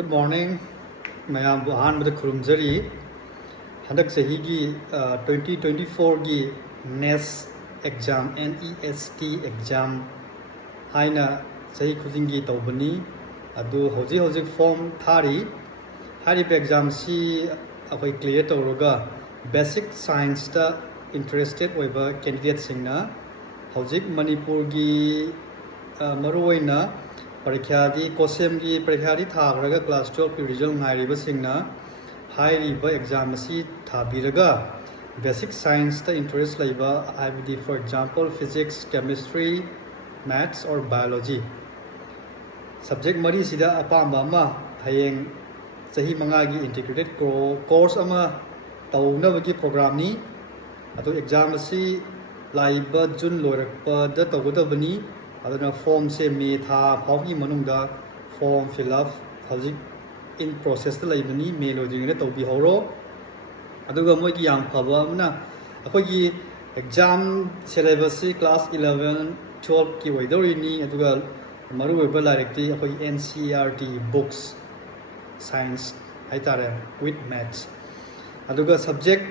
Good morning. Mayam bu ahan bada khurumjari. Handak sahi gi 2024 gi NEST exam NEST exam haina sahi khuding gi tawbani adu hojik form thari hari exam si akhoi clear tawraga basic science ta interested oiba candidate singna hojik Manipur gi maruoina Parikha di kosem gi parikha di thagraga class 12 ki result ngairiba singna hairiba exam si thabiraga basic science ta interest laiba IBD for example physics chemistry maths or biology subject mari sida apamba ma hayeng sahi manga gi integrated course ama tawnabagi program ni atu exam si laiba jun loirakpa da tawgadabani aduna form se me tha phawgi manungda form fill up hojik in process ta laibani mail oding na tawbi horo aduga moi gi yang phaba amna akoi gi exam syllabus si class 11 12 ki waidori ni aduga maru oiba directly akoi NCERT books science haitare with maths aduga subject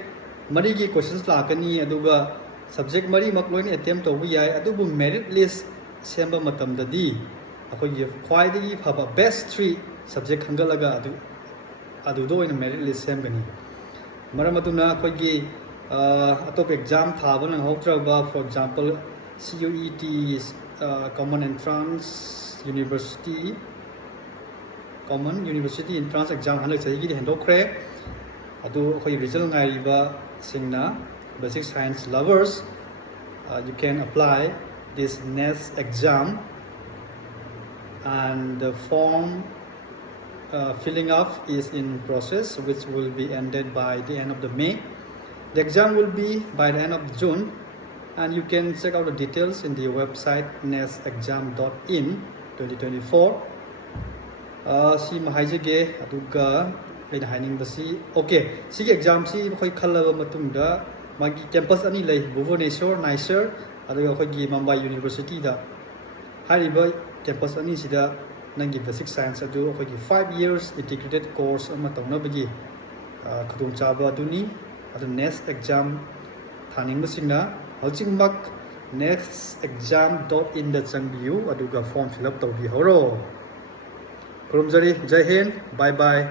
mari gi questions lakani aduga subject mari makloini attempt tawbi yai adubu merit list semba matamdadi akhoi khwaidagi phaba best 3 subject khangalaga adu do in merit list sembani maramatuna akhoi gi atop exam thaba nang hautraba for example CUET common entrance university entrance exam hanlak sahi gi hendokre adu akhoi result ngairiba singna basic science lovers you can apply this NEST exam and the form filling up is in process which will be ended by the end of the May. The exam will be by the end of June and you can check out the details in the website nestexam.in 2024 si mahaijege aduga aina haining basi okay si exam si khoi khalaba matungda magi campus ani lei Bhubaneswar Mysore aduga khoi gi Mumbai University da hariba campus ani sida nangi basic science adu khoi gi 5 years integrated course ama tawna bagi khudung chaba aduni adu next exam thaning basingna hojingmak nestexam.in da changbiu aduga form fill up tawbi horo kurumjari jai hind bye bye